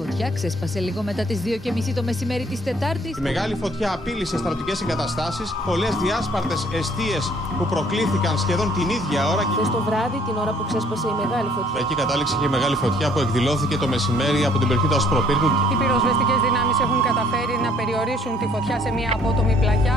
φωτιά ξέσπασε λίγο μετά τις 2:30 το μεσημέρι της Τετάρτης. Η μεγάλη φωτιά απείλησε στρατιωτικές εγκαταστάσεις, πολλές διάσπαρτες εστίες που προκλήθηκαν σχεδόν την ίδια ώρα. Χθες το βράδυ, την ώρα που ξέσπασε η μεγάλη φωτιά. Εκεί κατάληξε και η μεγάλη φωτιά που εκδηλώθηκε το μεσημέρι από την περιοχή του Ασπροπύργου. Οι πυροσβεστικές δυνάμεις έχουν καταφέρει να περιορίσουν τη φωτιά σε μια απότομη πλαγιά.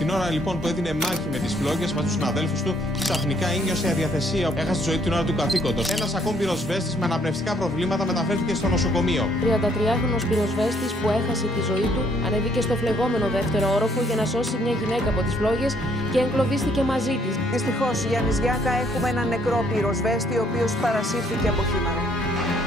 Την ώρα λοιπόν που έδινε μάχη με τις φλόγες μαζί τους συναδέλφους του, ξαφνικά ένιωσε αδιαθεσία. Έχασε τη ζωή του την ώρα του καθήκοντος. Ένας ακόμη πυροσβέστης με αναπνευστικά προβλήματα μεταφέρθηκε στο νοσοκομείο. 33χρονος πυροσβέστης που έχασε τη ζωή του ανέβηκε στο φλεγόμενο δεύτερο όροφο για να σώσει μια γυναίκα από τις φλόγες και εγκλωβίστηκε μαζί της. Δυστυχώς, για Νηζιάκα έχουμε έναν νεκρό πυροσβέστη, ο οποίος παρασύρθηκε από χήμαρο.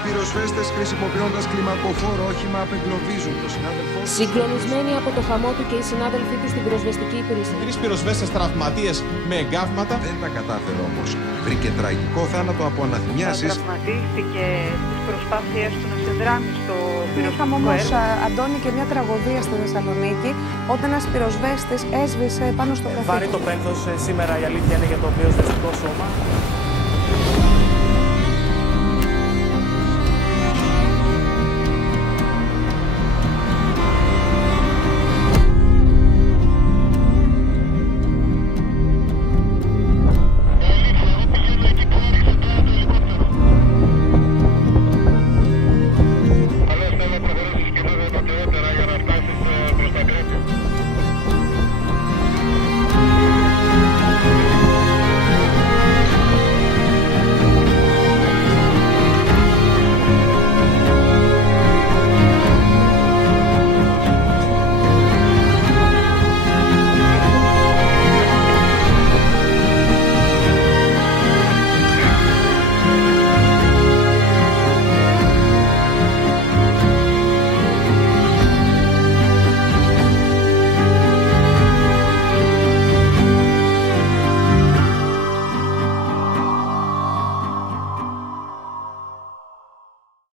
Πυροσβέστες χρησιμοποιώντας κλιμακοφόρο όχημα απεγκλωβίζουν τον συνάδελφό του. Συγκλονισμένοι από το χαμό του και οι συνάδελφοί του στην πυροσβεστική υπηρεσία. 3 πυροσβέστες τραυματίες με εγκάβματα. Δεν τα κατάφερε όμως. Βρήκε τραγικό θάνατο από αναθυμιάσεις. Τραυματίστηκε στις προσπάθειές του να συνδράμει στο πυροσβεστικό έργο. Είχαμε όμως, Αντώνη, και μια τραγωδία στη Θεσσαλονίκη, όταν ένας πυροσβέστης έσβησε πάνω στο καθήκον. Πάρει το πένθος σήμερα, η αλήθεια είναι, για το πυροσβεστικό σώμα.